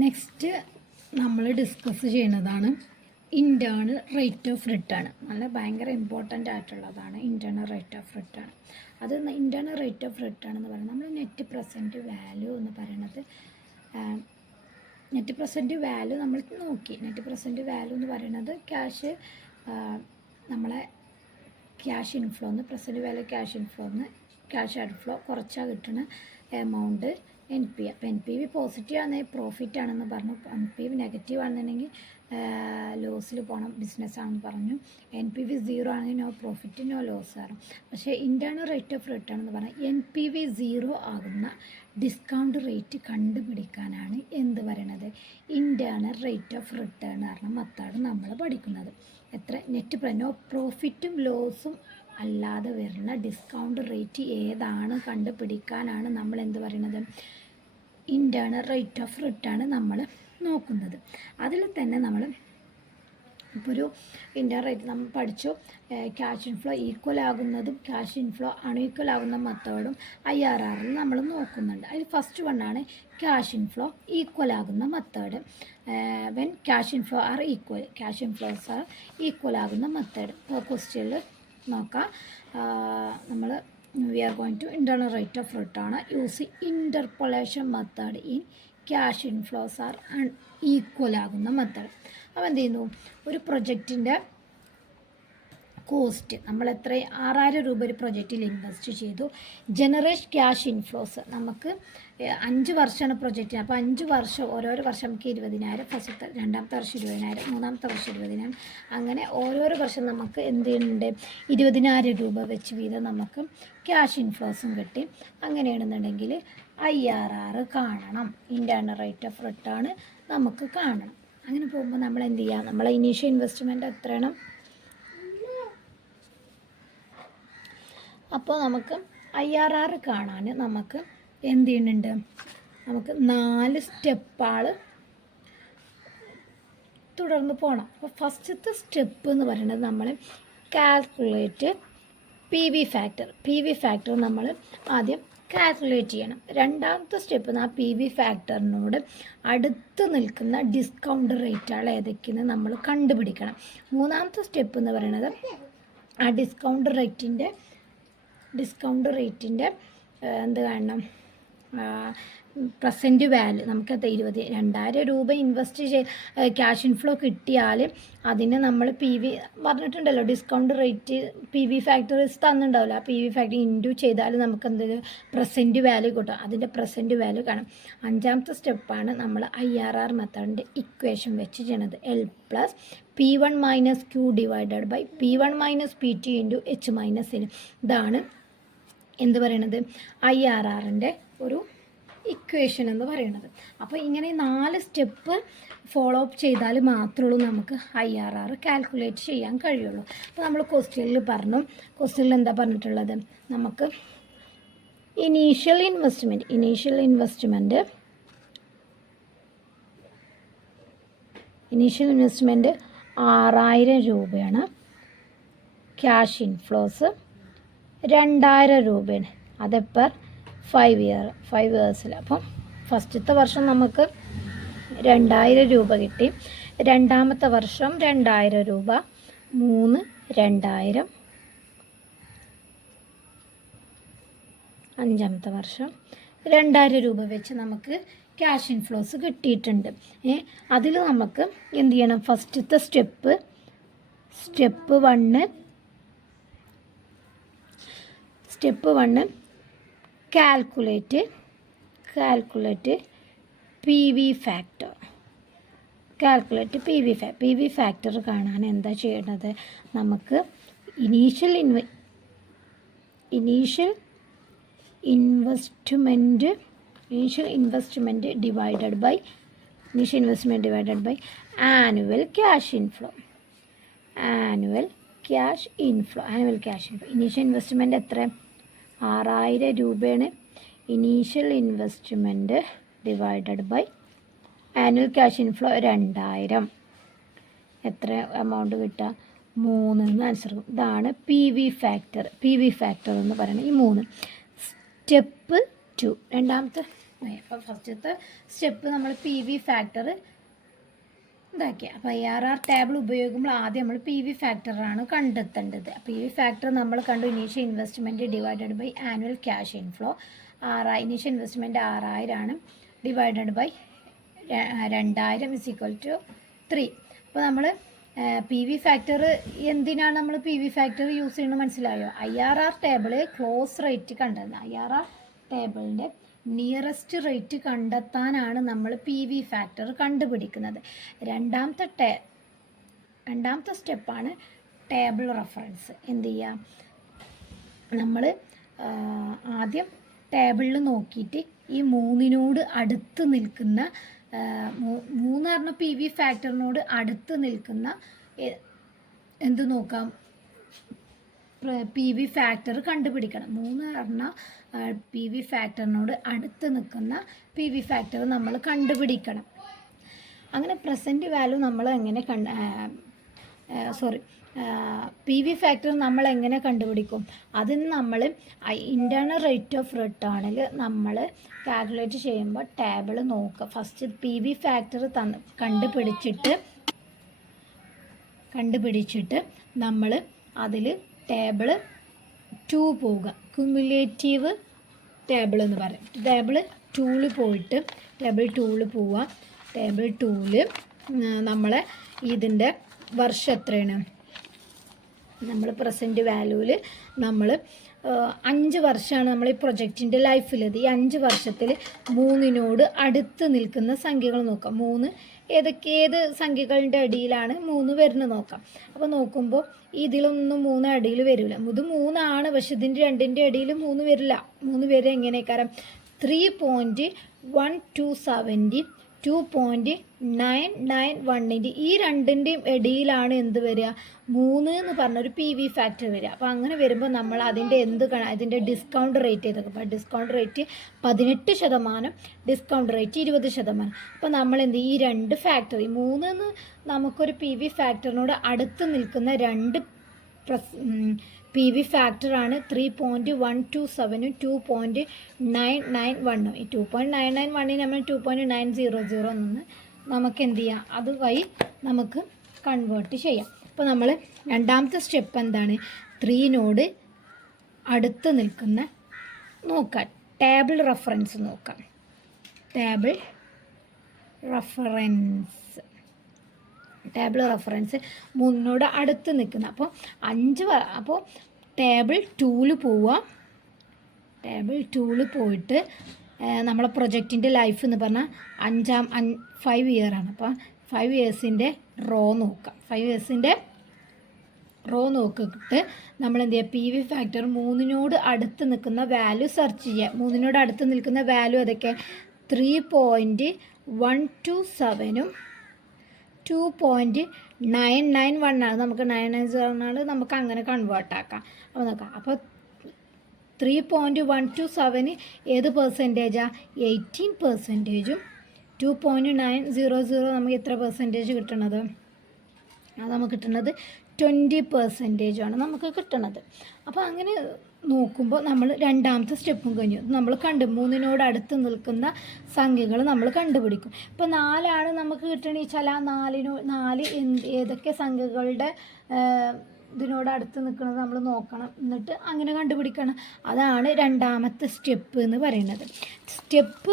Next നമ്മൾ discuss ചെയ്യുന്നതാണ് internal rate of return. നല്ല ഭയങ്കര ഇമ്പോർട്ടൻ്റ് ആയിട്ടുള്ളതാണ് ഇൻറ്റേർണൽ റേറ്റ് ഓഫ് റിട്ടേൺ. അത് ഇൻറ്റേർണൽ റേറ്റ് ഓഫ് റിട്ടേൺ എന്ന് പറയുന്നത് നമ്മൾ നെറ്റ് പ്രസൻറ്റ് വാല്യൂ എന്ന് പറയുന്നത് നെറ്റ് പ്രസൻറ്റ് വാല്യൂ നമ്മൾ നോക്കി. നെറ്റ് പ്രസൻറ്റ് വാല്യൂ എന്ന് പറയുന്നത് ക്യാഷ് നമ്മളെ ക്യാഷ് ഇൻഫ്ലോ എന്ന് പ്രസൻറ്റ് വാല്യൂ ക്യാഷ് ഇൻഫ്ലോ എന്ന് ക്യാഷ് ഔട്ട്ഫ്ലോ കുറച്ചാൽ കിട്ടുന്ന എമൗണ്ട് എൻ പി. അപ്പോൾ എൻ പി വി പോസിറ്റീവ് ആണെങ്കിൽ പ്രോഫിറ്റ് ആണെന്ന് പറഞ്ഞു, എൻ പി വി നെഗറ്റീവ് ആണെന്നുണ്ടെങ്കിൽ ലോസിൽ പോകണം ബിസിനസ്സാണെന്ന് പറഞ്ഞു, എൻ പി വി സീറോ ആണെങ്കിൽ നോ പ്രോഫിറ്റ് നോ ലോസ് ആണ്. പക്ഷേ ഇൻറ്റേർണൽ റേറ്റ് ഓഫ് റിട്ടേൺ എന്ന് പറഞ്ഞാൽ എൻ പി വി സീറോ ആകുന്ന ഡിസ്കൗണ്ട് റേറ്റ് കണ്ടുപിടിക്കാനാണ് എന്ത് പറയണത് ഇൻറ്റേർണൽ റേറ്റ് ഓഫ് റിട്ടേൺ പറഞ്ഞ മെത്തേഡ് നമ്മൾ പഠിക്കുന്നത്. എത്ര നെറ്റ് നോ പ്രോഫിറ്റും ലോസും അല്ലാതെ വരുന്ന ഡിസ്കൗണ്ട് റേറ്റ് ഏതാണ് കണ്ടുപിടിക്കാനാണ് നമ്മൾ എന്ത് പറയുന്നത് ഇൻറ്റേർണൽ റേറ്റ് ഓഫ് റിട്ടേൺ നമ്മൾ നോക്കുന്നത്. അതിൽ തന്നെ നമ്മൾ ഇപ്പോൾ ഒരു ഇൻറ്റേർണൽ റേറ്റ് നമ്മൾ പഠിച്ചു, ക്യാഷ് ഇൻഫ്ലോ ഈക്വൽ ആകുന്നതും ക്യാഷ് ഇൻഫ്ലോ അൺഈക്വൽ ആകുന്ന മെത്തേഡും IRRൽ നമ്മൾ നോക്കുന്നുണ്ട്. അതിൽ ഫസ്റ്റ് വണ്ണാണ് ക്യാഷ് ഇൻഫ്ലോ ഈക്വൽ ആകുന്ന method. When cash inflow are equal, cash inflows are equal ആകുന്ന മെത്തേഡ്. ഇപ്പോൾ ക്വസ്റ്റ്യനിൽ നോക്കാം, നമ്മൾ we are going to internal rate of return using interpolation method in cash inflows are equal ആകുന്ന method. അപ്പോൾ എന്ത് ചെയ്യുന്നു, ഒരു പ്രൊജക്റ്റിൻ്റെ കോസ്റ്റ് നമ്മൾ എത്ര 6000 രൂപ ഒരു പ്രൊജക്റ്റിൽ ഇൻവെസ്റ്റ് ചെയ്തു, ജനറേറ്റ് ക്യാഷ് ഇൻഫ്ലോസ് നമുക്ക് 5 വർഷമാണ് പ്രൊജക്റ്റിന്. അപ്പോൾ 5 വർഷം ഓരോരോ വർഷം നമുക്ക് 20,000, ഫസ്റ്റത്തെ രണ്ടാമത്തെ വർഷം 20,000, മൂന്നാമത്തെ വർഷം 20,000, അങ്ങനെ ഓരോരോ വർഷം നമുക്ക് എന്ത് ചെയ്യുന്നുണ്ട് 20,000 രൂപ വെച്ച് വീതം നമുക്ക് ക്യാഷ് ഇൻഫ്ലോസും കിട്ടി. അങ്ങനെയാണെന്നുണ്ടെങ്കിൽ IRR കാണണം, ഇൻറ്റേർണൽ റേറ്റ് ഓഫ് റിട്ടേൺ നമുക്ക് കാണണം. അങ്ങനെ പോകുമ്പോൾ നമ്മൾ എന്ത് ചെയ്യുക, നമ്മളെ ഇനീഷ്യൽ ഇൻവെസ്റ്റ്മെൻറ്റ് എത്രയാണ്, അപ്പോൾ നമുക്ക് IRR കാണാൻ നമുക്ക് എന്ത് ചെയ്യുന്നുണ്ട്, നമുക്ക് 4 സ്റ്റെപ്പുകൾ തുടർന്ന് പോകണം. അപ്പോൾ ഫസ്റ്റത്തെ സ്റ്റെപ്പ് എന്ന് പറയുന്നത് നമ്മൾ calculate PV factor. PV factor നമ്മൾ ആദ്യം കാൽക്കുലേറ്റ് ചെയ്യണം. രണ്ടാമത്തെ സ്റ്റെപ്പ് ആ PV ഫാക്ടറിനോട് അടുത്ത് നിൽക്കുന്ന ഡിസ്കൗണ്ട് റേറ്റുകൾ ഏതൊക്കെയെന്ന് നമ്മൾ കണ്ടുപിടിക്കണം. മൂന്നാമത്തെ സ്റ്റെപ്പ് എന്ന് പറയുന്നത് ആ ഡിസ്കൗണ്ട് റേറ്റിൻ്റെ എന്ത് കാണണം, പ്രസൻറ്റ് വാല്യൂ. നമുക്കത് 22,000 രൂപ ഇൻവെസ്റ്റ് ക്യാഷ് ഇൻഫ്ലോ കിട്ടിയാൽ അതിന് നമ്മൾ PV പറഞ്ഞിട്ടുണ്ടല്ലോ, ഡിസ്കൗണ്ട് റേറ്റ് PV ഫാക്ടറീസ് തന്നിട്ടുണ്ടാവില്ല, ആ PV ഫാക്ടറി ഇൻറ്റു ചെയ്താൽ നമുക്ക് എന്തൊരു പ്രസൻറ്റ് വാല്യൂ കിട്ടും, അതിൻ്റെ പ്രസൻറ്റ് വാല്യൂ കാണും. അഞ്ചാമത്തെ സ്റ്റെപ്പാണ് നമ്മൾ IRR മെത്തേഡിൻ്റെ ഇക്വേഷൻ വെച്ച് ചെയ്യണത്. L + P1 - Q divided by P1 - P2 into H - N. ഇതാണ് എന്ത് പറയണത് IRRൻ്റെ ഒരു ഇക്വേഷൻ എന്ന് പറയുന്നത്. അപ്പോൾ ഇങ്ങനെ 4 സ്റ്റെപ്പ് ഫോളോ അപ്പ് ചെയ്താൽ മാത്രമേ ഉള്ളൂ നമുക്ക് IRR കാൽക്കുലേറ്റ് ചെയ്യാൻ കഴിയുള്ളൂ. അപ്പോൾ നമ്മൾ ക്വസ്റ്റ്യനിൽ പറഞ്ഞു, ക്വസ്റ്റ്യനിൽ എന്താ പറഞ്ഞിട്ടുള്ളത്, നമുക്ക് ഇനീഷ്യൽ ഇൻവെസ്റ്റ്മെൻറ്റ് 6,000 രൂപയാണ്, ക്യാഷ് ഇൻഫ്ലോസ് 2,000 രൂപയാണ്, അത് പെർ 5 ഇയേഴ്സിൽ. അപ്പം ഫസ്റ്റത്തെ വർഷം നമുക്ക് 2,000 രൂപ കിട്ടി, രണ്ടാമത്തെ വർഷം 2,000 രൂപ, 3 2,000, അഞ്ചാമത്തെ വർഷം 2,000 രൂപ വെച്ച് നമുക്ക് ക്യാഷ് ഇൻഫ്ലോസ് കിട്ടിയിട്ടുണ്ട്. അതിൽ നമുക്ക് എന്ത് ചെയ്യണം, ഫസ്റ്റത്തെ step 1 calculate PV factor. PV factor കാണാൻ എന്താ ചെയ്യേണ്ടത്, നമുക്ക് initial investment divided by annual cash inflow. Initial investment എത്ര, 6,000 രൂപയാണ്. Initial investment divided by annual cash inflow 2,000, എത്ര എമൗണ്ട് കിട്ടുക, 3 എന്ന് ആൻസർ. ഇതാണ് PV ഫാക്ടർ എന്ന് പറയുന്നത്. ഈ 3 സ്റ്റെപ്പ് 2. രണ്ടാമത്തെ അപ്പോൾ ഫസ്റ്റത്തെ സ്റ്റെപ്പ് നമ്മൾ പി വി ഫാക്ടർ ഇതാക്കി. അപ്പോൾ IRR ടേബിൾ ഉപയോഗിക്കുമ്പോൾ ആദ്യം നമ്മൾ പി വി ഫാക്ടറാണ് കണ്ടെത്തേണ്ടത്. പി വി ഫാക്ടർ നമ്മൾ കണ്ടു, initial investment divided by annual cash inflow. Initial investment 6000 ആണ്, ഡിവൈഡഡ് ബൈ 2000 = 3. അപ്പോൾ നമ്മൾ പി വി ഫാക്ടർ എന്തിനാണ് നമ്മൾ പി വി ഫാക്ടർ യൂസ് ചെയ്യുന്നത് മനസ്സിലായോ? IRR ടേബിൾ ക്ലോസ് റേറ്റ് കണ്ടെത്തുന്നത്, IRR ടേബിളിൻ്റെ നിയറസ്റ്റ് റേറ്റ് കണ്ടെത്താനാണ് നമ്മൾ പി വി ഫാക്ടർ കണ്ടുപിടിക്കുന്നത്. രണ്ടാമത്തെ സ്റ്റെപ്പാണ് ടേബിൾ റെഫറൻസ്. എന്ത് ചെയ്യുക, നമ്മൾ ആദ്യം ടേബിളിൽ നോക്കിയിട്ട് ഈ 3നോട് അടുത്ത് നിൽക്കുന്ന 3 പറഞ്ഞ പി വി ഫാക്ടറിനോട് അടുത്ത് നിൽക്കുന്ന എന്ത് നോക്കാം, പി വി ഫാക്ടർ കണ്ടുപിടിക്കണം. 3 പറഞ്ഞ പി വി ഫാക്ടറിനോട് അടുത്ത് നിൽക്കുന്ന പി വി ഫാക്ടർ നമ്മൾ കണ്ടുപിടിക്കണം. അങ്ങനെ പ്രസൻറ്റ് വാല്യൂ നമ്മൾ എങ്ങനെ പി വി ഫാക്ടർ നമ്മൾ എങ്ങനെ കണ്ടുപിടിക്കും? അതിന് നമ്മൾ ഇൻറ്റേർണൽ റേറ്റ് ഓഫ് റിട്ടേണിൽ നമ്മൾ കാൽക്കുലേറ്റ് ചെയ്യുമ്പോൾ ടേബിൾ നോക്കുക. ഫസ്റ്റ് പി വി ഫാക്ടർ കണ്ടുപിടിച്ചിട്ട് നമ്മൾ അതിൽ ടേബിൾ 2 പോവുക. ക്യുമുലേറ്റീവ് ടേബിൾ എന്ന് പറയും. ടേബിൾ 2 പോയിട്ട് ടേബിൾ 2 പോവുക. ടേബിൾ 2 നമ്മളെ ഇതിൻ്റെ വർഷം എത്രയാണ്, നമ്മൾ പ്രസൻറ്റ് വാല്യൂവിൽ നമ്മൾ 5 വർഷമാണ് നമ്മൾ ഈ പ്രൊജക്റ്റിൻ്റെ ലൈഫിലത്. ഈ 5 വർഷത്തിൽ 3നോട് അടുത്ത് നിൽക്കുന്ന സംഖ്യകൾ നോക്കാം. 3 ഏത് സംഖ്യകളുടെ അടിയിലാണ് 3 വരുന്നത് നോക്കാം. അപ്പോൾ നോക്കുമ്പോൾ ഇതിലൊന്നും 3 അടിയിൽ വരില്ല. ഇത് 3 ആണ്, പക്ഷെ ഇതിൻ്റെ 2ൻ്റെ അടിയിൽ 3 വരില്ല. 3 വരെ എങ്ങനെയൊക്കെ 3.1270 2.991 ഈ 2ൻ്റെയും ഇടയിലാണ് എന്ത് വരിക, 3 എന്ന് പറഞ്ഞൊരു പി വി ഫാക്ടർ വരിക. അപ്പോൾ അങ്ങനെ വരുമ്പോൾ നമ്മൾ അതിൻ്റെ ഇതിൻ്റെ ഡിസ്കൗണ്ട് റേറ്റ് ചെയ്തൊക്കെ, അപ്പോൾ ഡിസ്കൗണ്ട് റേറ്റ് 18%, ഡിസ്കൗണ്ട് റേറ്റ് 20%. അപ്പോൾ നമ്മൾ എന്ത് ഈ 2 ഫാക്ടർ, 3 എന്ന് നമുക്കൊരു പി വി ഫാക്ടറിനോട് അടുത്ത് നിൽക്കുന്ന 2 പി വി ഫാക്ടറാണ് 3.127 2.991. ഈ 2.991 നമ്മൾ 2.900 നിന്ന് നമുക്ക് എന്ത് ചെയ്യാം, അതുവഴി നമുക്ക് കൺവേർട്ട് ചെയ്യാം. അപ്പോൾ നമ്മൾ രണ്ടാമത്തെ സ്റ്റെപ്പ് എന്താണ്, 3നോട് അടുത്ത് നിൽക്കുന്ന നോക്കാം, ടേബിൾ റെഫറൻസ് നോക്കാം. ടേബിൾ റെഫറൻസ് 3നോട് അടുത്ത് നിൽക്കുന്ന, അപ്പോൾ 5 അപ്പോൾ ടേബിൾ 2 പോവുക. ടേബിൾ 2 പോയിട്ട് നമ്മളെ പ്രൊജക്റ്റിൻ്റെ ലൈഫ് എന്ന് പറഞ്ഞാൽ 5 ഇയറാണ്. അപ്പോൾ 5 ഇയേഴ്സിൻ്റെ റോ നോക്കാം. 5 ഇയേഴ്സിൻ്റെ റോ നോക്കിയിട്ട് നമ്മൾ എന്ത് ചെയ്യുക, പി വി ഫാക്ടർ 3നോട് അടുത്ത് നിൽക്കുന്ന വാല്യൂ സെർച്ച് ചെയ്യുക. 3നോട് അടുത്ത് നിൽക്കുന്ന വാല്യൂ അതൊക്കെ 3.127 2.991 ആണ്. നമുക്ക് 990 നമുക്ക് അങ്ങനെ കൺവേർട്ട് ആക്കാം. അപ്പോൾ നോക്കാം, അപ്പോൾ 3.127 ഏത് പെർസെൻറ്റേജാണ്, 18%. 2.900 നമുക്ക് എത്ര പെർസെൻറ്റേജ് കിട്ടണത്, അത് നമുക്ക് കിട്ടുന്നത് 20% നമുക്ക് കിട്ടണത്. അപ്പോൾ അങ്ങനെ നോക്കുമ്പോൾ നമ്മൾ രണ്ടാമത്തെ സ്റ്റെപ്പും കഴിഞ്ഞു. നമ്മൾ 3നോട് അടുത്ത് നിൽക്കുന്ന സംഖ്യകൾ നമ്മൾ കണ്ടുപിടിക്കും. ഇപ്പോൾ 4 നമുക്ക് കിട്ടണമെന്ന് ആ 4 ഏതൊക്കെ സംഖ്യകളുടെ ഇതിനോട് അടുത്ത് നിൽക്കുന്നത് നമ്മൾ നോക്കണം, എന്നിട്ട് അങ്ങനെ കണ്ടുപിടിക്കണം. അതാണ് രണ്ടാമത്തെ സ്റ്റെപ്പ് എന്ന് പറയുന്നത്. സ്റ്റെപ്പ്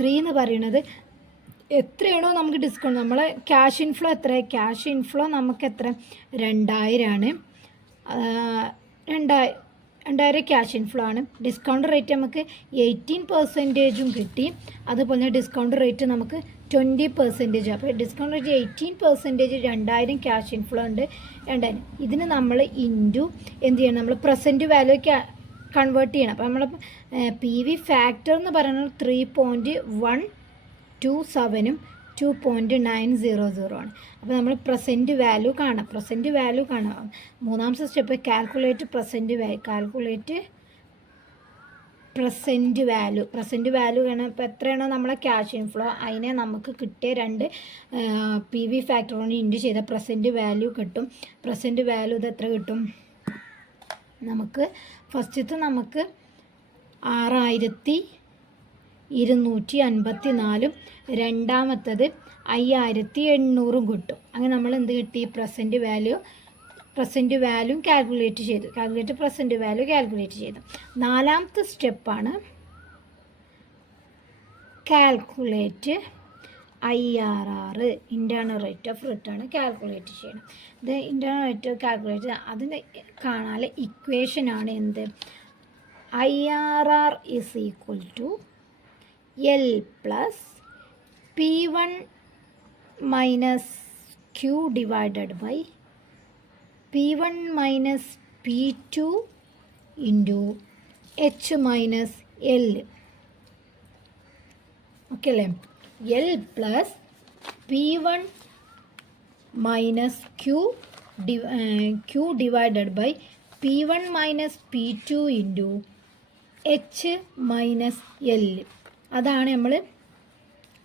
3 എന്ന് പറയുന്നത് എത്രയാണോ നമുക്ക് ഡിസ്കൗണ്ട്, നമ്മളെ ക്യാഷ് ഇൻഫ്ലോ എത്ര, ക്യാഷ് ഇൻഫ്ലോ നമുക്ക് എത്ര 2000 ആണ്. 2000 ക്യാഷ് ഇൻഫ്ലോ ആണ്. ഡിസ്കൗണ്ട് റേറ്റ് നമുക്ക് 18% കിട്ടി. അതുപോലെ ഡിസ്കൗണ്ട് റേറ്റ് നമുക്ക് 20%. അപ്പോൾ ഡിസ്കൗണ്ട് റേറ്റ് 18%, 2000 ക്യാഷ് ഇൻഫ്ലോ ഉണ്ട്. 2000 ഇതിന് നമ്മൾ ഇൻറ്റു എന്ത് ചെയ്യണം, നമ്മൾ പ്രസൻറ്റ് വാല്യൂ കൺവേർട്ട് ചെയ്യണം. അപ്പോൾ നമ്മൾ പി വി ഫാക്ടർ എന്ന് പറയുന്നത് 3.127 2.900 ആണ്. അപ്പോൾ നമ്മൾ പ്രസൻറ്റ് വാല്യൂ കാണാം. മൂന്നാമത്തെ സ്റ്റെപ്പ് കാൽക്കുലേറ്റ് പ്രസൻറ്റ് വാല്യൂ വേണം. ഇപ്പോൾ എത്രയാണോ നമ്മളെ ക്യാഷ് ഇൻഫ്ലോ അതിനെ നമുക്ക് കിട്ടിയ 2 പി വി ഫാക്ടർ കൊണ്ട് ഇൻറ്റു ചെയ്ത പ്രസൻറ്റ് വാല്യൂ കിട്ടും. പ്രസൻറ്റ് വാല്യൂ ഇത് എത്ര കിട്ടും, നമുക്ക് ഫസ്റ്റത്തെ നമുക്ക് 6254, രണ്ടാമത്തത് 5800 കിട്ടും. അങ്ങനെ നമ്മൾ എന്ത് കിട്ടി? പ്രസൻറ്റ് വാല്യൂ കാൽക്കുലേറ്റ് ചെയ്തു. പ്രസൻറ്റ് വാല്യൂ കാൽക്കുലേറ്റ് ചെയ്തു. നാലാമത്തെ സ്റ്റെപ്പാണ് calculate IRR, internal rate of return calculate ചെയ്യണം. ഇത് ഇൻറ്റേർണൽ റേറ്റ് കാൽക്കുലേറ്റ് അതിന് കാണാനുള്ള ഇക്വേഷനാണ് എന്ത്? IRR is equal to L plus P1 minus Q divided by P1 minus P2 into H minus L. Okay അല്ലേ? L plus P1 minus Q divided by P1 minus P2 into H minus L. അതാണ് നമ്മൾ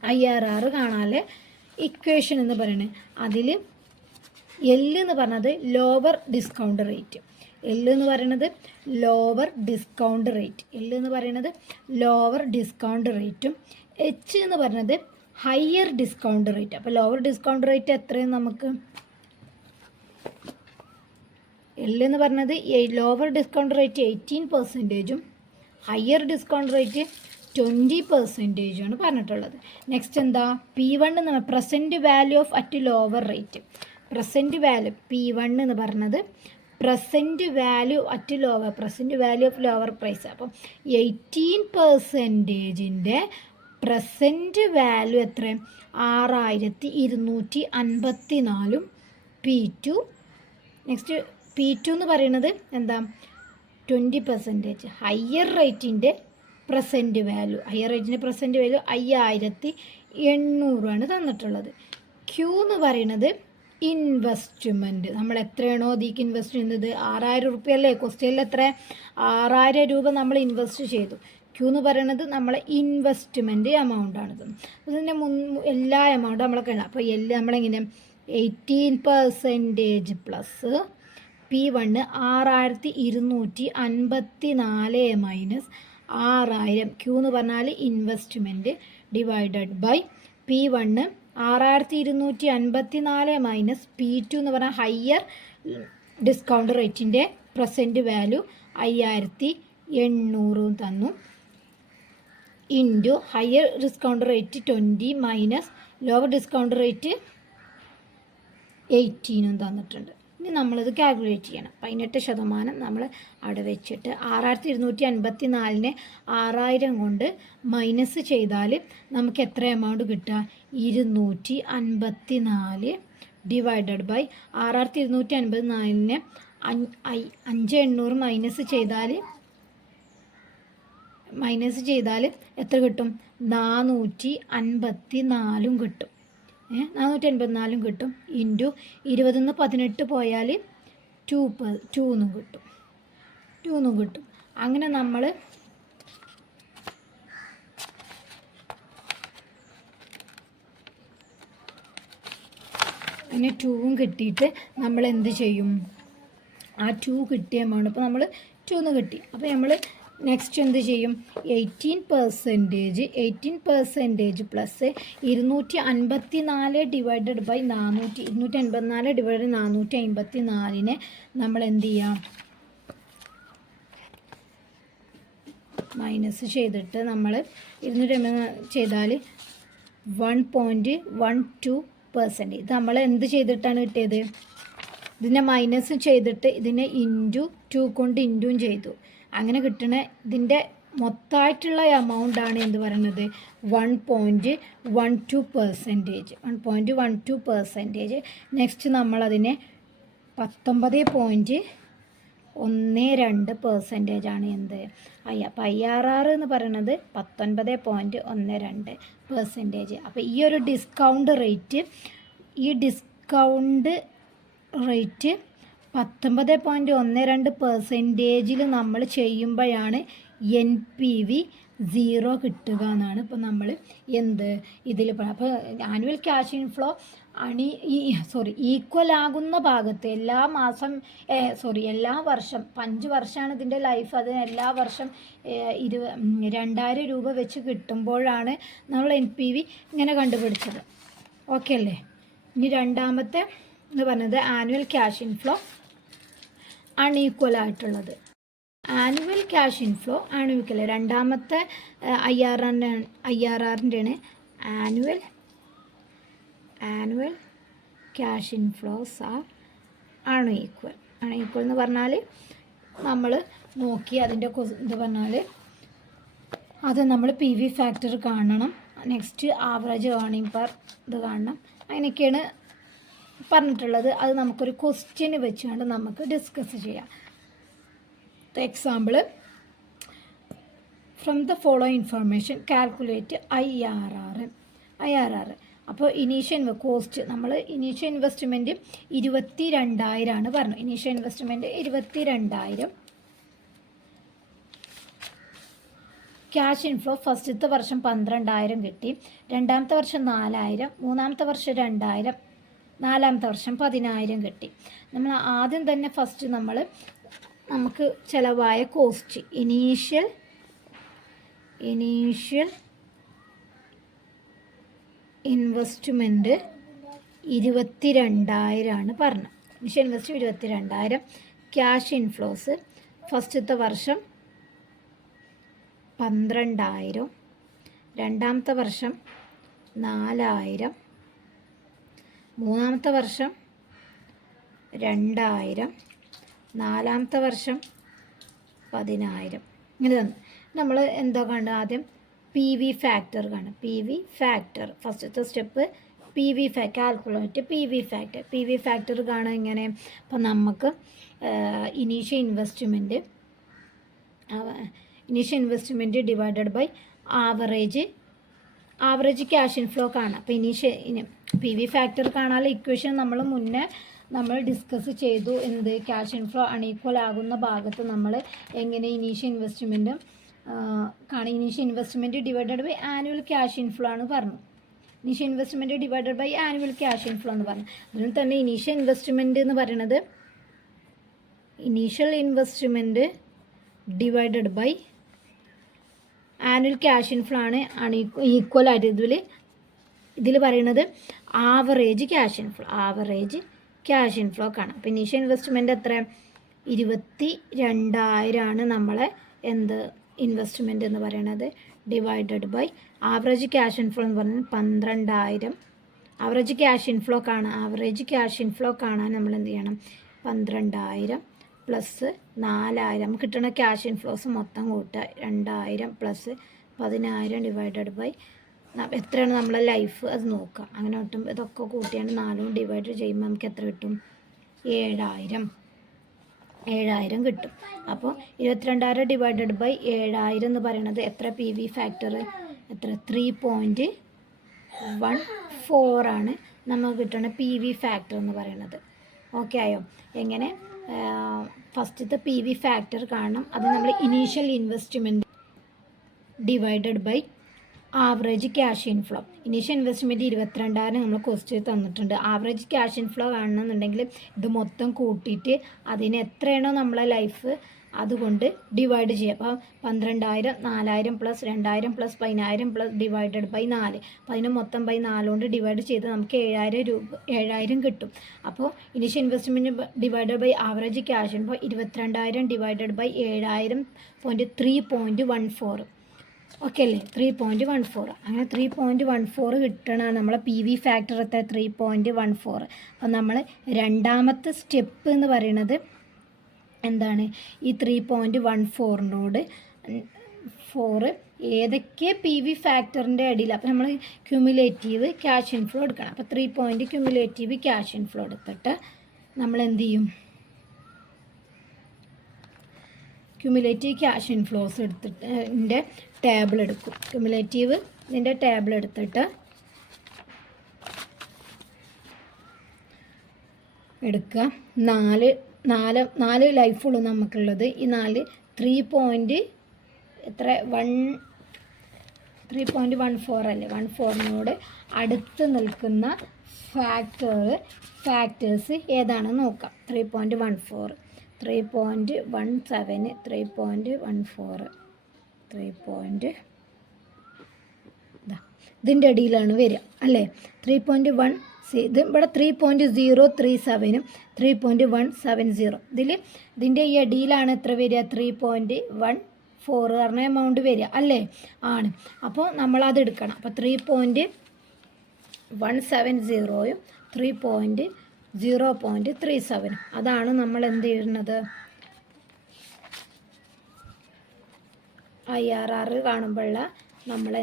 IRR കാണാനുള്ള equation എന്ന് പറയുന്നത്. അതിൽ L എന്ന് പറഞ്ഞത് lower discount rate. L എന്ന് പറയുന്നത് ലോവർ ഡിസ്കൗണ്ട് റേറ്റും H എന്ന് പറയുന്നത് ഹയർ ഡിസ്കൗണ്ട് റേറ്റ്. അപ്പോൾ ലോവർ ഡിസ്കൗണ്ട് റേറ്റ് എത്രയും നമുക്ക് L എന്ന് പറഞ്ഞത് lower discount rate 18%, higher discount rate 20% പറഞ്ഞിട്ടുള്ളത്. നെക്സ്റ്റ് എന്താ? P1 എന്ന് പറഞ്ഞാൽ present value of at lower rate. Present value P1 എന്ന് പറഞ്ഞത് present value of lower price. അപ്പം 18%ൻ്റെ പ്രസൻറ്റ് വാല്യൂ എത്ര? 6254 P2. നെക്സ്റ്റ് P2 എന്ന് പറയുന്നത് എന്താ? 20%. ഹയർ റേറ്റിൻ്റെ പ്രസൻറ്റ് വാല്യൂ 5800 തന്നിട്ടുള്ളത്. Q എന്ന് പറയുന്നത് ഇൻവെസ്റ്റ്മെൻറ്റ്. നമ്മൾ എത്രയാണോ അതിലേക്ക് ഇൻവെസ്റ്റ് ചെയ്യുന്നത്? 6000 രൂപ അല്ലേ? ക്വസ്റ്റ്യനിൽ എത്ര? 6000 രൂപ നമ്മൾ ഇൻവെസ്റ്റ് ചെയ്തു. Q എന്ന് പറയുന്നത് നമ്മളെ ഇൻവെസ്റ്റ്മെൻറ്റ് എമൗണ്ടാണ്. അതിൻ്റെ എല്ലാ എമൗണ്ടും നമ്മളൊക്കെ ഉണ്ട്. അപ്പോൾ നമ്മളെങ്ങനെ 18% പ്ലസ് P1 6254 മൈനസ് 6000. Q എന്ന് പറഞ്ഞാൽ investment divided by P1 6254 minus P2 എന്ന് പറഞ്ഞാൽ ഹയർ ഡിസ്കൗണ്ട് റേറ്റിൻ്റെ പ്രസൻറ്റ് വാല്യൂ 5800 തന്നു. Into higher discount rate 20 minus lower discount rate 18 തന്നിട്ടുണ്ട്. ഇനി നമ്മളിത് കാൽക്കുലേറ്റ് ചെയ്യണം. 18% നമ്മൾ അവിടെ വെച്ചിട്ട് 6254 6000 കൊണ്ട് മൈനസ് ചെയ്താൽ നമുക്ക് എത്ര എമൗണ്ട് കിട്ടുക? 254 ഡിവൈഡഡ് ബൈ 6254 5800 മൈനസ് ചെയ്താൽ എത്ര കിട്ടും? 454 കിട്ടും. 454 കിട്ടും. ഇൻറ്റു 20 18 പോയാൽ 2 കിട്ടും. അങ്ങനെ നമ്മൾ അങ്ങനെ 2 കിട്ടിയിട്ട് നമ്മൾ എന്ത് ചെയ്യും? ആ 2 കിട്ടിയ എമൗണ്ട് ഇപ്പോൾ നമ്മൾ 2 കിട്ടി. അപ്പോൾ നമ്മൾ നെക്സ്റ്റ് എന്ത് ചെയ്യും? 18% പ്ലസ് 254 ഡിവൈഡഡ് ബൈ 254 ഡിവൈഡ് 454 നമ്മൾ എന്ത് ചെയ്യാം? മൈനസ് ചെയ്തിട്ട് നമ്മൾ 250 ചെയ്താൽ 1.12%. ഇത് നമ്മൾ എന്ത് ചെയ്തിട്ടാണ് കിട്ടിയത്? ഇതിനെ മൈനസ് ചെയ്തിട്ട് ഇതിനെ ഇൻറ്റു 2 കൊണ്ട് ഇൻറ്റും ചെയ്തു. അങ്ങനെ കിട്ടണ ഇതിൻ്റെ മൊത്തമായിട്ടുള്ള എമൗണ്ടാണ് എന്ത് പറയുന്നത്? 1.12%. നെക്സ്റ്റ് നമ്മളതിനെ 19.12% ആണ് എന്ത്? അപ്പോൾ IRR എന്ന് പറയുന്നത് 19.12%. അപ്പോൾ ഈ ഒരു ഡിസ്കൗണ്ട് റേറ്റ് 19.12% നമ്മൾ ചെയ്യുമ്പോഴാണ് NPV 0 കിട്ടുക എന്നാണ് ഇപ്പോൾ നമ്മൾ ഇതിൽ അപ്പോൾ ആനുവൽ ക്യാഷ് ഇൻഫ്ലോ ഈക്വൽ ആകുന്ന ഭാഗത്ത് എല്ലാ മാസം എല്ലാ വർഷം 5 വർഷമാണ് ഇതിൻ്റെ ലൈഫ്. അത് എല്ലാ വർഷം 2000 രൂപ വെച്ച് കിട്ടുമ്പോഴാണ് നമ്മൾ NPV ഇങ്ങനെ കണ്ടുപിടിച്ചത്. ഓക്കെ അല്ലേ? ഇനി രണ്ടാമത്തെ എന്ന് പറഞ്ഞത് ആനുവൽ ക്യാഷ് ഇൻഫ്ലോ അൺഈക്വൽ ആയിട്ടുള്ളത്. Annual cash inflow unequal. രണ്ടാമത്തെ IRRൻ്റെയാണ് annual cash inflows are unequal. Unequal എന്ന് പറഞ്ഞാൽ നമ്മൾ നോക്കി അതിൻ്റെ ഇത് പറഞ്ഞാൽ അത് നമ്മൾ PV ഫാക്ടർ കാണണം. നെക്സ്റ്റ് ആവറേജ് ഏർണിംഗ് പെർ ഇത് കാണണം. അങ്ങനെയൊക്കെയാണ് പറഞ്ഞിട്ടുള്ളത്. അത് നമുക്കൊരു ക്വസ്റ്റ്യൻ വെച്ചുകൊണ്ട് നമുക്ക് ഡിസ്കസ് ചെയ്യാം. Example, from the following information calculate IRR. അപ്പോൾ ഇനീഷ്യൽ കോസ്റ്റ് നമ്മൾ ഇനീഷ്യൽ ഇൻവെസ്റ്റ്മെൻറ്റ് 22,000 പറഞ്ഞു. Initial investment 22,000. ക്യാഷ് ഇൻഫ്ലോ ഫസ്റ്റത്തെ വർഷം 12,000 കിട്ടി, രണ്ടാമത്തെ വർഷം 4,000, മൂന്നാമത്തെ വർഷം 2,000, നാലാമത്തെ വർഷം 10,000 കിട്ടി. നമ്മൾ ആദ്യം തന്നെ ഫസ്റ്റ് നമുക്ക് ചിലവായ കോസ്റ്റ് ഇനീഷ്യൽ ഇൻവെസ്റ്റ്മെൻറ്റ് 22,000 പറഞ്ഞു. Initial investment 22,000. ക്യാഷ് ഇൻഫ്ലോസ് ഫസ്റ്റത്തെ വർഷം 12,000, രണ്ടാമത്തെ വർഷം 4,000, മൂന്നാമത്തെ വർഷം 2,000, നാലാമത്തെ വർഷം 10,000. ഇങ്ങനെ തന്നു. നമ്മൾ എന്താ കണ്ടത്? ആദ്യം PV ഫാക്ടർ കാണും. PV ഫാക്ടർ ഫസ്റ്റത്തെ സ്റ്റെപ്പ് കാൽക്കുലേറ്റ് PV ഫാക്ടർ കാണാൻ ഇങ്ങനെ. അപ്പം നമുക്ക് initial investment divided by average cash inflow കാണാം. അപ്പോൾ PV ഫാക്ടർ കാണാനുള്ള ഇക്വേഷൻ നമ്മൾ ഡിസ്കസ് ചെയ്തു. ക്യാഷ് ഇൻഫ്ലോ അൺഈക്വൽ ആകുന്ന ഭാഗത്ത് നമ്മൾ എങ്ങനെ initial investment divided by annual cash inflow ആണ് പറഞ്ഞു. Initial investment divided by annual cash inflow എന്ന് പറഞ്ഞു. അതിൽ തന്നെ ഇനീഷ്യൽ ഇൻവെസ്റ്റ്മെൻറ്റ് എന്ന് പറയുന്നത് divided by annual cash inflow ആണ് ഈക്വൽ ആയിട്ട് ഇതിൽ പറയുന്നത് ആവറേജ് ക്യാഷ് ഇൻഫ്ലോ കാണാം. അപ്പോൾ ഇനീഷ്യൽ ഇൻവെസ്റ്റ്മെൻറ്റ് എത്ര? 22,000 നമ്മളെ ഇൻവെസ്റ്റ്മെൻറ്റ് എന്ന് പറയുന്നത് divided by average cash inflow എന്ന് പറയുന്നത് 12,000. ആവറേജ് ക്യാഷ് ഇൻഫ്ലോ കാണാൻ നമ്മൾ എന്ത് ചെയ്യണം? 12,000 പ്ലസ് 4,000 കിട്ടുന്ന ക്യാഷ് ഇൻഫ്ലോസ് മൊത്തം കൂട്ടുക. 2,000 പ്ലസ് 10,000 ഡിവൈഡഡ് ബൈ എത്രയാണ് നമ്മളെ ലൈഫ് അത് നോക്കുക. അങ്ങനെ കിട്ടുമ്പോൾ ഇതൊക്കെ കൂട്ടിയാണ് 4 ഡിവൈഡ് ചെയ്യുമ്പോൾ നമുക്ക് എത്ര കിട്ടും? 7,000 കിട്ടും. അപ്പോൾ 22,000 ഡിവൈഡഡ് ബൈ 7,000 എന്ന് പറയുന്നത് എത്ര? PV ഫാക്ടർ എത്ര? 3.14 ആണ് നമുക്ക് കിട്ടുന്ന PV ഫാക്ടർ എന്ന് പറയുന്നത്. ഓക്കെ ആയോ? എങ്ങനെ ഫസ്റ്റത്തെ PV ഫാക്ടർ കാണണം. അത് നമ്മൾ initial investment divided by average cash inflow. Initial investment 22,000 നമ്മൾ ക്വസ്റ്റ്യൻ തന്നിട്ടുണ്ട്. ആവറേജ് ക്യാഷ് ഇൻഫ്ലോ കാണണമെന്നുണ്ടെങ്കിൽ ഇത് മൊത്തം കൂട്ടിയിട്ട് അതിന് എത്രയാണോ നമ്മളെ ലൈഫ് അതുകൊണ്ട് ഡിവൈഡ് ചെയ്യുക. അപ്പോൾ 12,000, 4,000 plus 2,000 plus 10,000 plus divided by 4. അപ്പോൾ അതിന് മൊത്തം ബൈ 4 കൊണ്ട് ഡിവൈഡ് ചെയ്ത് നമുക്ക് 7,000 കിട്ടും. അപ്പോൾ initial investment divided by average cash inflow 22,000 divided by 7,000.3.14. Okay അല്ലേ? 3.14. അങ്ങനെ 3.14 കിട്ടണമാണ് നമ്മളെ PV ഫാക്ടർ എത്ര? 3.14. അപ്പം നമ്മൾ രണ്ടാമത്തെ സ്റ്റെപ്പ് എന്ന് പറയുന്നത് എന്താണ്? ഈ 3.14 ഏതൊക്കെ PV ഫാക്ടറിൻ്റെ ഇടയിൽ. അപ്പോൾ നമ്മൾ ക്യുമുലേറ്റീവ് ക്യാഷ് ഇൻഫ്ലോ എടുക്കണം. അപ്പോൾ 3 ക്യുമുലേറ്റീവ് ക്യാഷ് ഇൻഫ്ലോ എടുത്തിട്ട് നമ്മൾ എന്ത് ചെയ്യും? ക്യുമുലേറ്റീവ് ക്യാഷ് ഇൻഫ്ലോസ് എടുത്തിട്ട് ടേബിൾ എടുക്കും. ക്യുമുലേറ്റീവ് ഇതിൻ്റെ ടേബിൾ എടുത്തിട്ട് എടുക്കുക. 4 ലൈഫുള്ളൂ നമുക്കുള്ളത്. ഈ 3 പോയിൻറ്റ് 1 3.14 അല്ലേ, 14നോട് അടുത്ത് നിൽക്കുന്ന ഫാക്ടേഴ്സ് ഏതാണെന്ന് നോക്കാം. 3.14, 3.17, 3.14, ഇതിൻ്റെ ഇടയിലാണ് വരിക അല്ലേ. 3.1 ഇത് ഇവിടെ 3.037, 3.170 ഇതിൻ്റെ ഈ ഇടയിലാണ് എത്ര വരിക, 3.14 പറഞ്ഞ എമൗണ്ട് വരിക അല്ലേ, ആണ്. അപ്പോൾ നമ്മളത് എടുക്കണം. അപ്പോൾ 3.170യും 0.37 അതാണ് നമ്മൾ എന്ത് ചെയ്യുന്നത്, IRR കാണുമ്പോഴുള്ള നമ്മളെ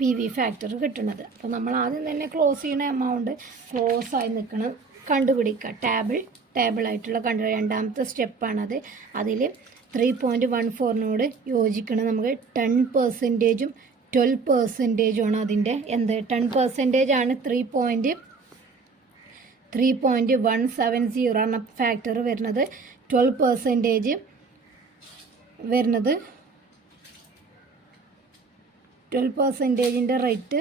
PV ഫാക്ടർ കിട്ടുന്നത്. അപ്പോൾ നമ്മൾ ആദ്യം തന്നെ ക്ലോസ് ചെയ്യുന്ന എമൗണ്ട് ക്ലോസ് ആയി നിൽക്കണം കണ്ടുപിടിക്കുക. ടേബിളായിട്ടുള്ള രണ്ടാമത്തെ സ്റ്റെപ്പാണത്. അതിൽ 3.14നോട് യോജിക്കണം നമുക്ക് 10%ഉം 12%ഉം ആണ് അതിൻ്റെ എന്ത് 10% ആണ് 3.170 ആണ് ഫാക്ടർ വരുന്നത്. 12% വരുന്നത് 12%ൻ്റെ റേറ്റ്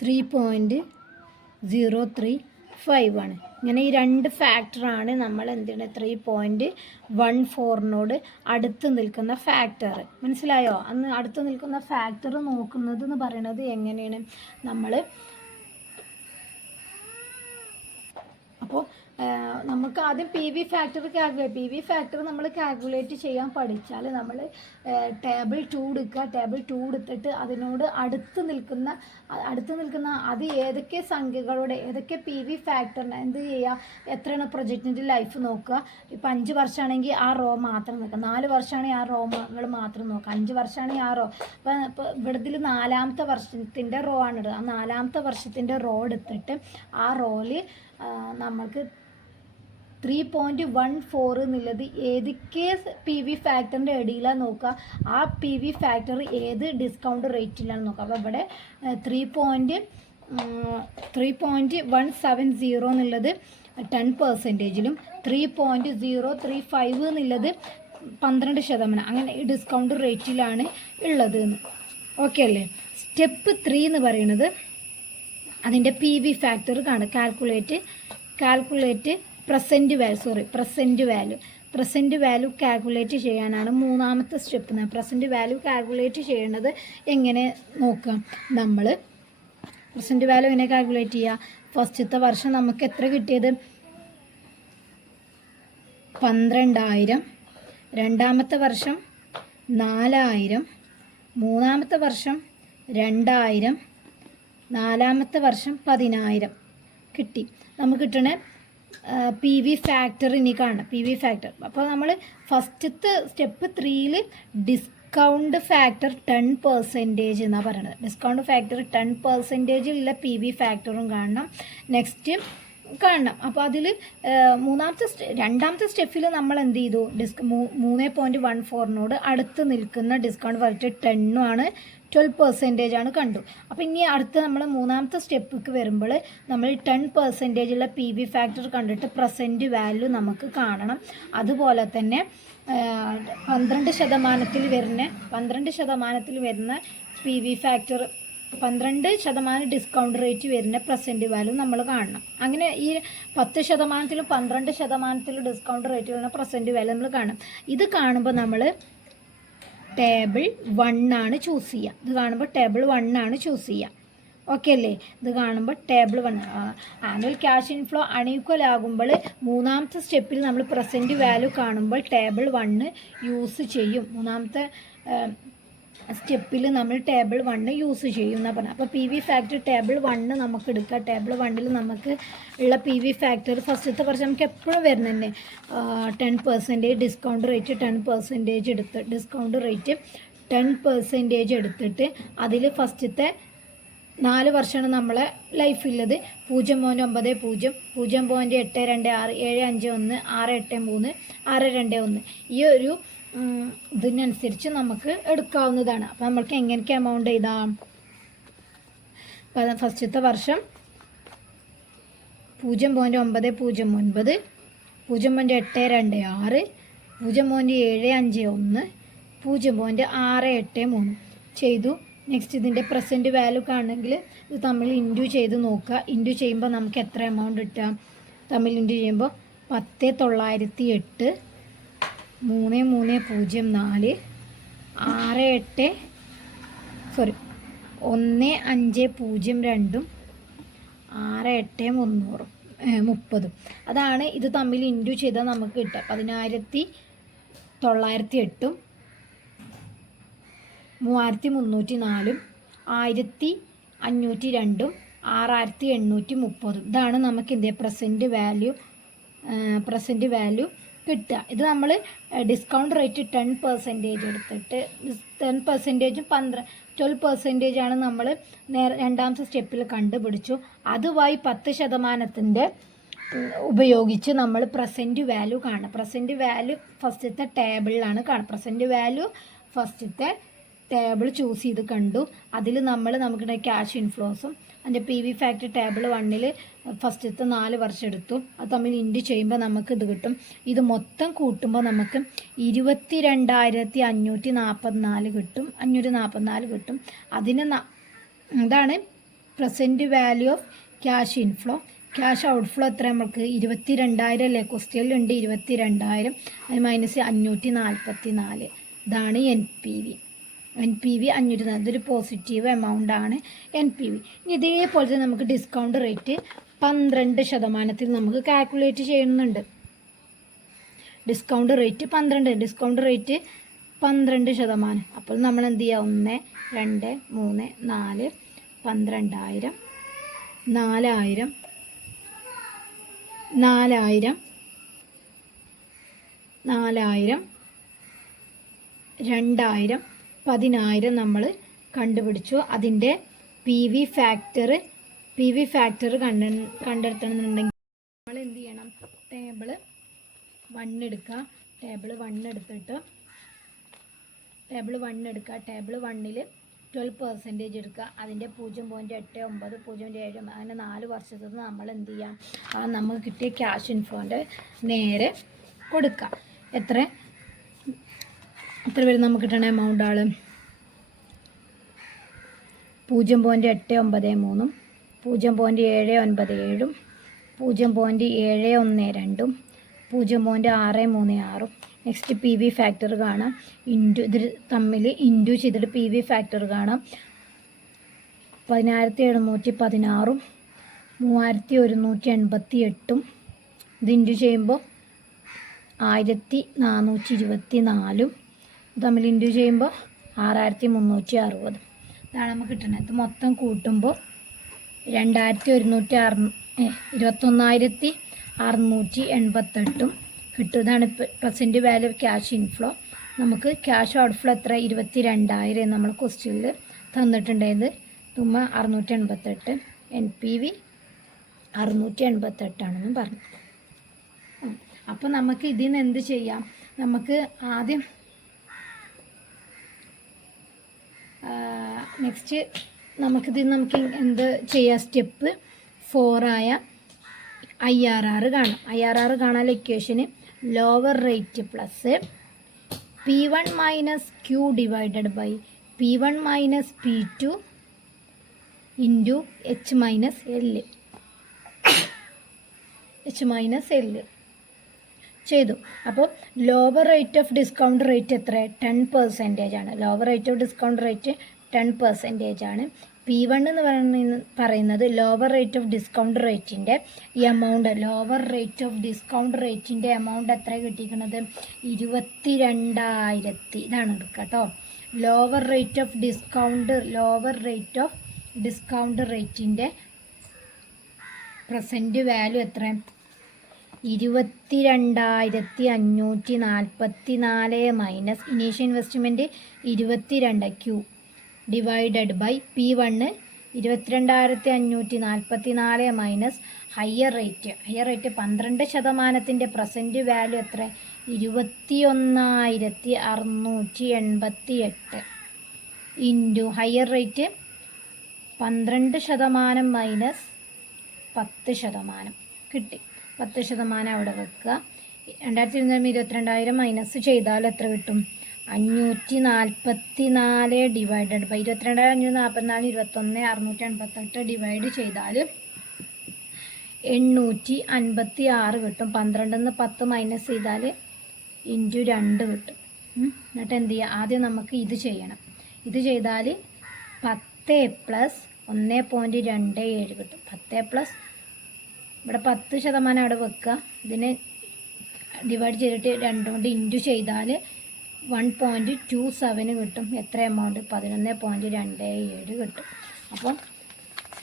3.035 ആണ്. ഇങ്ങനെ ഈ രണ്ട് ഫാക്ടറാണ് നമ്മൾ എന്താണ് 3.14നോട് അടുത്ത് നിൽക്കുന്ന ഫാക്ടർ. മനസ്സിലായോ? അന്ന് അടുത്ത് നിൽക്കുന്ന ഫാക്ടർ നോക്കുന്നത് എന്ന് പറയുന്നത് എങ്ങനെയാണ്, നമ്മൾ അപ്പോൾ നമുക്ക് ആദ്യം PV ഫാക്ടർ നമ്മൾ കാൽക്കുലേറ്റ് ചെയ്യാൻ പഠിച്ചാൽ നമ്മൾ ടേബിൾ 2 എടുക്കുക. ടേബിൾ 2 എടുത്തിട്ട് അതിനോട് അടുത്ത് നിൽക്കുന്ന അത് ഏതൊക്കെ സംഖ്യകളുടെ ഏതൊക്കെ PV ഫാക്ടറിന് എന്ത് ചെയ്യുക, എത്രയാണ് പ്രൊജക്റ്റിൻ്റെ ലൈഫ് നോക്കുക. ഇപ്പോൾ 5 വർഷമാണെങ്കിൽ ആ റോ മാത്രം നോക്കുക, 4 വർഷമാണെങ്കിൽ ആ റോകൾ മാത്രം നോക്കുക, 5 വർഷമാണെങ്കിൽ ആ റോ. ഇപ്പോൾ ഇവിടത്തിൽ 4ാമത്തെ വർഷത്തിൻ്റെ റോ ആണിത്. ആ 4ാമത്തെ വർഷത്തിൻ്റെ റോ എടുത്തിട്ട് ആ റോയിൽ നമുക്ക് 3.14 എന്നുള്ളത് ഏതൊക്കെ PV ഫാക്ടറിൻ്റെ ഇടയിലാണ് നോക്കുക, ആ PV ഫാക്ടർ ഏത് ഡിസ്കൗണ്ട് റേറ്റിലാണ് നോക്കുക. അപ്പോൾ ഇവിടെ 3.170 എന്നുള്ളത് 10%ലും 3.035 എന്നുള്ളത് 12%, അങ്ങനെ ഈ ഡിസ്കൗണ്ട് റേറ്റിലാണ് ഉള്ളത്. ഓക്കെ അല്ലേ. സ്റ്റെപ്പ് 3 എന്ന് പറയുന്നത് അതിൻ്റെ PV ഫാക്ടർ കാണും. കാൽക്കുലേറ്റ് പ്രസൻറ്റ് വാല്യൂ കാൽക്കുലേറ്റ് ചെയ്യാനാണ് 3ാമത്തെ സ്റ്റെപ്പ്. പ്രസൻറ്റ് വാല്യൂ കാൽക്കുലേറ്റ് ചെയ്യണത് എങ്ങനെ നോക്കാം. നമ്മൾ പ്രസൻറ്റ് വാല്യൂ എങ്ങനെ കാൽക്കുലേറ്റ് ചെയ്യുക, ഫസ്റ്റത്തെ വർഷം നമുക്ക് എത്ര കിട്ടിയത് 12,000, 2ാമത്തെ വർഷം 4,000, 3ാമത്തെ വർഷം 2,000, 4ാമത്തെ വർഷം 10,000 കിട്ടി. നമുക്ക് കിട്ടണ PV ഫാക്ടർ ഇനി കാണണം. PV ഫാക്ടർ അപ്പോൾ നമ്മൾ ഫസ്റ്റത്തെ സ്റ്റെപ്പ് 3ൽ ഡിസ്കൗണ്ട് ഫാക്ടർ 10% എന്നാണ് പറയുന്നത്. ഡിസ്കൗണ്ട് ഫാക്ടർ 10%ലുള്ള PV ഫാക്ടറും കാണണം, നെക്സ്റ്റ് കാണണം. അപ്പോൾ അതിൽ 2ാമത്തെ സ്റ്റെപ്പിൽ നമ്മൾ എന്ത് ചെയ്തു, 3.14നോട് അടുത്ത് നിൽക്കുന്ന ഡിസ്കൗണ്ട് ഫാക്ടർ 10 ആണ്, 12% ആണ് കണ്ടു. അപ്പോൾ ഇനി അടുത്ത് നമ്മൾ 3ാമത്തെ സ്റ്റെപ്പിക്ക് വരുമ്പോൾ നമ്മൾ 10%ഉള്ള PV ഫാക്ടർ കണ്ടിട്ട് പ്രസൻറ്റ് വാല്യൂ നമുക്ക് കാണണം. അതുപോലെ തന്നെ 12% വരുന്ന PV ഫാക്ടർ 12% ഡിസ്കൗണ്ട് റേറ്റ് വരുന്ന പ്രസൻറ്റ് വാല്യൂ നമ്മൾ കാണണം. അങ്ങനെ ഈ 10%-ലും 12%-ലും ഡിസ്കൗണ്ട് റേറ്റ് വരുന്ന പ്രസൻറ്റ് വാല്യൂ നമ്മൾ കാണണം. ഇത് കാണുമ്പോൾ നമ്മൾ ടേബിൾ 1 ആണ് ചൂസ് ചെയ്യുക. ഇത് കാണുമ്പോൾ ടേബിൾ 1 ആണ് ചൂസ് ചെയ്യുക. ഓക്കെ അല്ലേ. ഇത് കാണുമ്പോൾ table 1 annual cash inflow unequal ആകുമ്പോൾ 3ാമത്തെ സ്റ്റെപ്പിൽ നമ്മൾ പ്രസൻറ്റ് വാല്യൂ കാണുമ്പോൾ ടേബിൾ 1 യൂസ് ചെയ്യും. 3ാമത്തെ സ്റ്റെപ്പിൽ നമ്മൾ ടേബിൾ 1 യൂസ് ചെയ്യും എന്നാണ് പറഞ്ഞത്. അപ്പോൾ PV ഫാക്ടർ ടേബിൾ 1 നമുക്ക് എടുക്കുക. ടേബിൾ 1ൽ നമുക്ക് ഉള്ള PV ഫാക്ടർ ഫസ്റ്റത്തെ വർഷം നമുക്ക് എപ്പോഴും വരുന്നത് 10% ഡിസ്കൗണ്ട് റേറ്റ് 10% എടുത്ത് ഡിസ്കൗണ്ട് റേറ്റ് 10% എടുത്തിട്ട് അതിൽ ഫസ്റ്റത്തെ 4 വർഷമാണ് നമ്മളെ ലൈഫുള്ളത്. 0.90, 0.826, 751, 681, 621 ഈ ഒരു ഇതിനനുസരിച്ച് നമുക്ക് എടുക്കാവുന്നതാണ്. അപ്പോൾ നമ്മൾക്ക് എങ്ങനെയൊക്കെ എമൗണ്ട് എഴുതാം. ഫസ്റ്റത്തെ വർഷം 0.909, 0.826, 0.751, 0.683 ചെയ്തു. നെക്സ്റ്റ് ഇതിൻ്റെ പ്രസൻറ്റ് വാല്യൂ കാണണമെങ്കിൽ ഇത് തമ്മിൽ ഇൻറ്റു ചെയ്ത് നോക്കുക. ഇൻറ്റു ചെയ്യുമ്പോൾ നമുക്ക് എത്ര എമൗണ്ട് കിട്ടുക? തമ്മിൽ ഇൻറ്റു ചെയ്യുമ്പോൾ 10,908 3304 1502 68330 അതാണ് ഇത് തമ്മിൽ ഇൻറ്റു ചെയ്താൽ നമുക്ക് കിട്ടുക. 10,908 3304 1502 6830 ഇതാണ് നമുക്ക് ഇതിൻ്റെ പ്രസൻറ്റ് വാല്യൂ കിട്ടുക. ഇത് നമ്മൾ ഡിസ്കൗണ്ട് റേറ്റ് 10% എടുത്തിട്ട് 10%ഉം 12% നമ്മൾ രണ്ടാമത്തെ സ്റ്റെപ്പിൽ കണ്ടുപിടിച്ചു. അതുമായി 10% ഉപയോഗിച്ച് നമ്മൾ പ്രസൻറ്റ് വാല്യൂ കാണും. പ്രസൻറ്റ് വാല്യൂ ഫസ്റ്റത്തെ ടേബിളിലാണ് കാണുക. പ്രസൻറ്റ് വാല്യൂ ഫസ്റ്റത്തെ ടേബിൾ ചൂസ് ചെയ്ത് കണ്ടു. അതിൽ നമുക്ക് ക്യാഷ് ഇൻഫ്ലോസും അതിൻ്റെ PV ഫാക്ടർ ടേബിൾ 1ൽ ഫസ്റ്റത്തെ 4 വർഷം എടുത്തു. അത് തമ്മിൽ ഇൻറ്റു ചെയ്യുമ്പോൾ നമുക്ക് ഇത് കിട്ടും. ഇത് മൊത്തം കൂട്ടുമ്പോൾ നമുക്ക് 22,544 കിട്ടും. 544 കിട്ടും. അതാണ് present value of cash inflow. Cash outflow എത്ര? നമുക്ക് 22,000 അല്ലേ? ക്വസ്റ്റ്യനിലുണ്ട് 22,000. അത് മൈനസ് 544. ഇതാണ് NPV 540. ഇതൊരു പോസിറ്റീവ് എമൗണ്ട് ആണ് NPV. ഇനി ഇതേപോലെ തന്നെ നമുക്ക് ഡിസ്കൗണ്ട് റേറ്റ് 12% നമുക്ക് കാൽക്കുലേറ്റ് ചെയ്യുന്നുണ്ട്. Discount rate 12%. അപ്പോൾ നമ്മൾ എന്ത് ചെയ്യുക? 1 2 3 4 12,000 4,000 4,000 4,000 2,000 10,000 നമ്മൾ കണ്ടുപിടിച്ചു. അതിൻ്റെ PV ഫാക്ടർ കണ്ടെത്തണമെന്നുണ്ടെങ്കിൽ നമ്മൾ എന്ത് ചെയ്യണം? ടേബിൾ 1 എടുക്കുക. ടേബിൾ 1 എടുത്തിട്ട് ടേബിൾ 1ൽ 12% എടുക്കുക. അതിൻ്റെ 0.89 0.7 അങ്ങനെ 4 വർഷത്തിൽ നമ്മൾ എന്ത് ചെയ്യാം? നമുക്ക് കിട്ടിയ ക്യാഷ് ഇൻഫ്ലോൻ്റെ നേരെ കൊടുക്കുക. എത്ര വരും നമുക്ക് കിട്ടണ എമൗണ്ട്? 0.893 0.797 0.712 0.636. നെക്സ്റ്റ് PV ഫാക്ടർ കാണാം. ഇത് തമ്മിൽ ഇൻറ്റു ചെയ്തിട്ട് PV ഫാക്ടർ കാണാം. 1716 3188. ഇത് ഇൻറ്റു ചെയ്യുമ്പോൾ 1424 തമ്മിൽ ഇൻറ്റു ചെയ്യുമ്പോൾ 6360. ഇതാണ് നമുക്ക് കിട്ടുന്നത്. ഇത് മൊത്തം കൂട്ടുമ്പോൾ 21,688 കിട്ടും. ഇതാണ് present value of cash inflow. നമുക്ക് ക്യാഷ് ഔട്ട്ഫ്ലോ എത്ര? 22,000 നമ്മൾ ക്വസ്റ്റ്യനിൽ തന്നിട്ടുണ്ടായത്. 688. NPV 688 പറഞ്ഞു. അപ്പോൾ നമുക്ക് ഇതിൽ നിന്ന് എന്ത് ചെയ്യാം? നമുക്ക് ആദ്യം നെക്സ്റ്റ് നമുക്ക് എന്ത് ചെയ്യാം? സ്റ്റെപ്പ് 4 ആയ IRR കാണാം. IRR കാണാൻ ഇക്വേഷന് lower rate plus P1 minus Q divided by P1 minus P2 into H minus L ചെയ്തു. അപ്പോൾ lower rate of discount rate എത്ര? 10% ആണ്. Lower rate of discount rate 10% ആണ്. P1 എന്ന് പറയുന്നത് ലോവർ റേറ്റ് ഓഫ് ഡിസ്കൗണ്ട് റേറ്റിൻ്റെ amount. Lower rate of discount റേറ്റിൻ്റെ amount എത്ര കിട്ടിയിരിക്കുന്നത്? 22,000. ഇതാണ് എടുക്കുക കേട്ടോ. ലോവർ റേറ്റ് ഓഫ് ഡിസ്കൗണ്ട് റേറ്റിൻ്റെ പ്രസൻറ്റ് വാല്യൂ എത്ര? 22,544 minus initial investment 22 Q divided by P1 22,544 minus higher rate 12%. Present value എത്ര? 21,688 ഇൻറ്റു ഹയർ റേറ്റ് 12% മൈനസ് 10% കിട്ടി. 10% അവിടെ വെക്കുക. 22,000 മൈനസ് ചെയ്താൽ എത്ര കിട്ടും? 544 ഡിവൈഡഡ് ബൈ 22 544 21 688 ഡിവൈഡ് ചെയ്താൽ 856 കിട്ടും. 12 10 മൈനസ് ചെയ്താൽ ഇൻറ്റു 2 കിട്ടും. എന്നിട്ട് എന്ത് ചെയ്യുക, ആദ്യം നമുക്ക് ഇത് ചെയ്യണം. ഇത് ചെയ്താൽ 10 പ്ലസ് 1.27 കിട്ടും. 10 പ്ലസ് ഇവിടെ 10% അവിടെ വെക്കുക. ഇതിനെ ഡിവൈഡ് ചെയ്തിട്ട് 2 കൊണ്ട് ഇൻറ്റു ചെയ്താൽ 1.27 കിട്ടും. എത്ര എമൗണ്ട്? 11.27 കിട്ടും. അപ്പം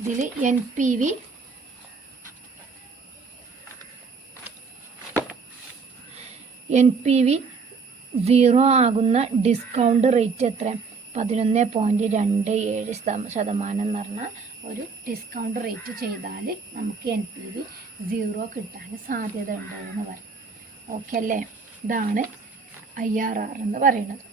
ഇതിൽ എൻ പി വി 0 ആകുന്ന ഡിസ്കൗണ്ട് റേറ്റ് എത്ര? 11.27% എന്ന് പറഞ്ഞാൽ ഒരു ഡിസ്കൗണ്ട് റേറ്റ് ചെയ്താൽ നമുക്ക് NPV 0 കിട്ടാൻ സാധ്യത ഉണ്ടെന്ന് പറയും. ഓക്കെ അല്ലേ? ഇതാണ് IRR എന്ന് പറയുന്നത്.